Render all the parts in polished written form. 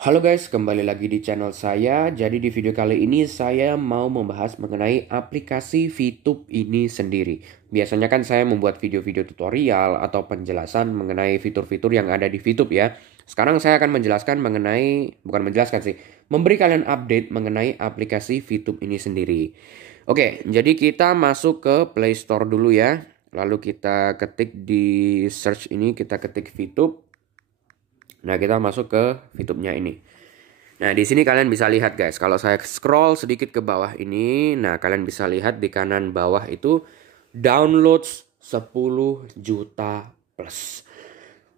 Halo guys, kembali lagi di channel saya. Jadi di video kali ini saya mau membahas mengenai aplikasi VTube ini sendiri. Biasanya kan saya membuat video-video tutorial atau penjelasan mengenai fitur-fitur yang ada di VTube ya. Sekarang saya akan menjelaskan mengenai, bukan menjelaskan sih, memberi kalian update mengenai aplikasi VTube ini sendiri. Oke, jadi kita masuk ke Play Store dulu ya. Lalu kita ketik di search ini, kita ketik VTube. Nah, kita masuk ke VTube-nya ini. Nah, di sini kalian bisa lihat guys, kalau saya scroll sedikit ke bawah ini, nah kalian bisa lihat di kanan bawah itu downloads 10 juta plus.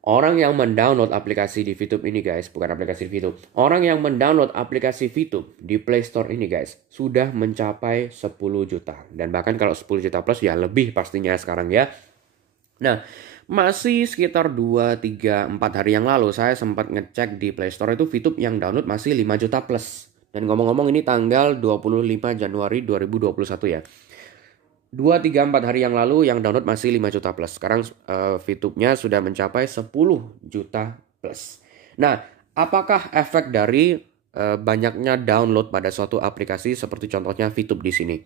Orang yang mendownload aplikasi di VTube ini guys, bukan aplikasi VTube. Orang yang mendownload aplikasi VTube di Play Store ini guys, sudah mencapai 10 juta. Dan bahkan kalau 10 juta plus ya lebih pastinya sekarang ya. Nah, masih sekitar 2, 3, 4 hari yang lalu saya sempat ngecek di Play Store itu VTube yang download masih 5 juta plus. Dan ngomong-ngomong ini tanggal 25 Januari 2021 ya. 2, 3, 4 hari yang lalu yang download masih 5 juta plus. Sekarang VTube-nya sudah mencapai 10 juta plus. Nah, apakah efek dari banyaknya download pada suatu aplikasi seperti contohnya VTube di sini?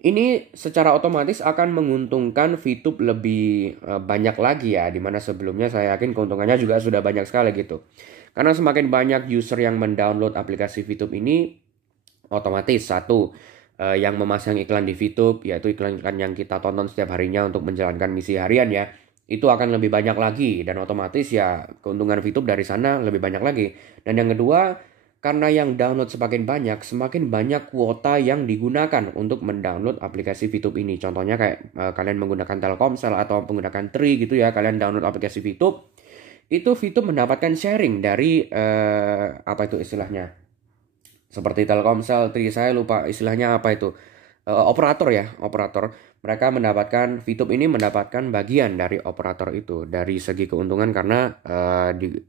Ini secara otomatis akan menguntungkan VTube lebih banyak lagi ya, dimana sebelumnya saya yakin keuntungannya juga sudah banyak sekali gitu. Karena semakin banyak user yang mendownload aplikasi VTube ini, otomatis satu, yang memasang iklan di VTube, yaitu iklan-iklan yang kita tonton setiap harinya untuk menjalankan misi harian ya, itu akan lebih banyak lagi, dan otomatis ya keuntungan VTube dari sana lebih banyak lagi. Dan yang kedua, karena yang download semakin banyak kuota yang digunakan untuk mendownload aplikasi VTube ini. Contohnya kayak kalian menggunakan Telkomsel atau menggunakan Tri gitu ya, kalian download aplikasi VTube, itu VTube mendapatkan sharing dari apa itu istilahnya? Seperti Telkomsel, Tri, saya lupa istilahnya apa itu. Operator ya, operator. Mereka mendapatkan, VTube ini mendapatkan bagian dari operator itu dari segi keuntungan karena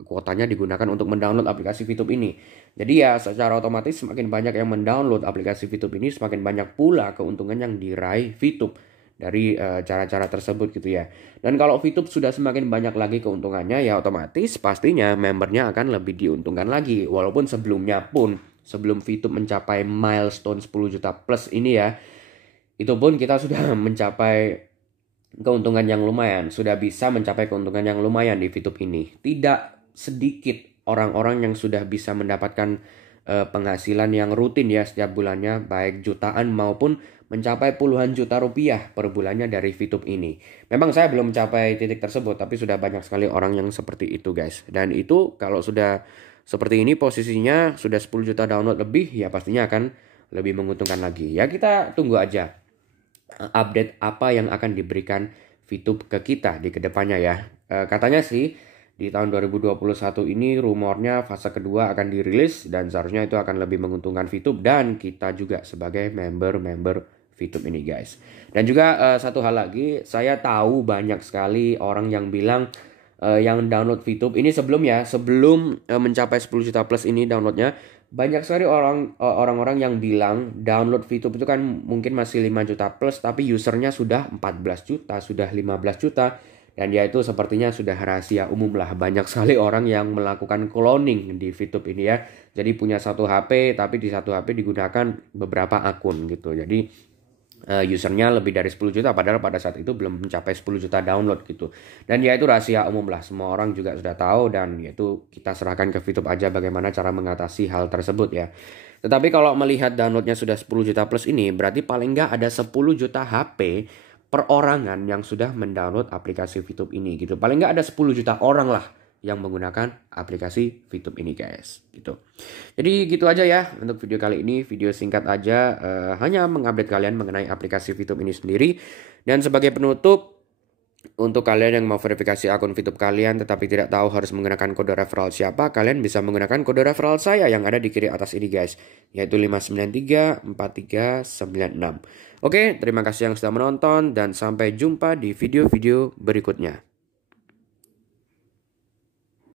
kuotanya digunakan untuk mendownload aplikasi VTube ini. Jadi ya secara otomatis semakin banyak yang mendownload aplikasi VTube ini, semakin banyak pula keuntungan yang diraih VTube dari cara-cara tersebut gitu ya. Dan kalau VTube sudah semakin banyak lagi keuntungannya, ya otomatis pastinya membernya akan lebih diuntungkan lagi. Walaupun sebelumnya pun, sebelum VTube mencapai milestone 10 juta plus ini ya, itu pun kita sudah mencapai keuntungan yang lumayan, sudah bisa mencapai keuntungan yang lumayan di VTube ini. Tidak sedikit orang-orang yang sudah bisa mendapatkan penghasilan yang rutin ya setiap bulannya, baik jutaan maupun mencapai puluhan juta rupiah per bulannya dari VTube ini. Memang saya belum mencapai titik tersebut, tapi sudah banyak sekali orang yang seperti itu guys. Dan itu kalau sudah seperti ini posisinya sudah 10 juta download lebih, ya pastinya akan lebih menguntungkan lagi. Ya kita tunggu aja update apa yang akan diberikan VTube ke kita di kedepannya ya. Katanya sih di tahun 2021 ini rumornya fase kedua akan dirilis dan seharusnya itu akan lebih menguntungkan VTube dan kita juga sebagai member-member VTube ini guys. Dan juga satu hal lagi, saya tahu banyak sekali orang yang bilang yang download VTube ini sebelum mencapai 10 juta plus ini downloadnya, banyak sekali orang-orang yang bilang download VTube itu kan mungkin masih 5 juta plus tapi usernya sudah 14 juta, sudah 15 juta. Dan ya itu sepertinya sudah rahasia umum lah. Banyak sekali orang yang melakukan cloning di VTube ini ya. Jadi punya satu HP tapi di satu HP digunakan beberapa akun gitu. Jadi usernya lebih dari 10 juta padahal pada saat itu belum mencapai 10 juta download gitu. Dan ya itu rahasia umum lah, semua orang juga sudah tahu dan yaitu kita serahkan ke VTube aja bagaimana cara mengatasi hal tersebut ya. Tetapi kalau melihat downloadnya sudah 10 juta plus ini, berarti paling nggak ada 10 juta HP perorangan yang sudah mendownload aplikasi VTube ini gitu. Paling nggak ada 10 juta orang lah yang menggunakan aplikasi VTube ini guys gitu. Jadi gitu aja ya untuk video kali ini, video singkat aja, hanya mengupdate kalian mengenai aplikasi VTube ini sendiri. Dan sebagai penutup, untuk kalian yang mau verifikasi akun VTube kalian tetapi tidak tahu harus menggunakan kode referral siapa, kalian bisa menggunakan kode referral saya yang ada di kiri atas ini guys, yaitu 5934396. Oke, terima kasih yang sudah menonton dan sampai jumpa di video-video berikutnya.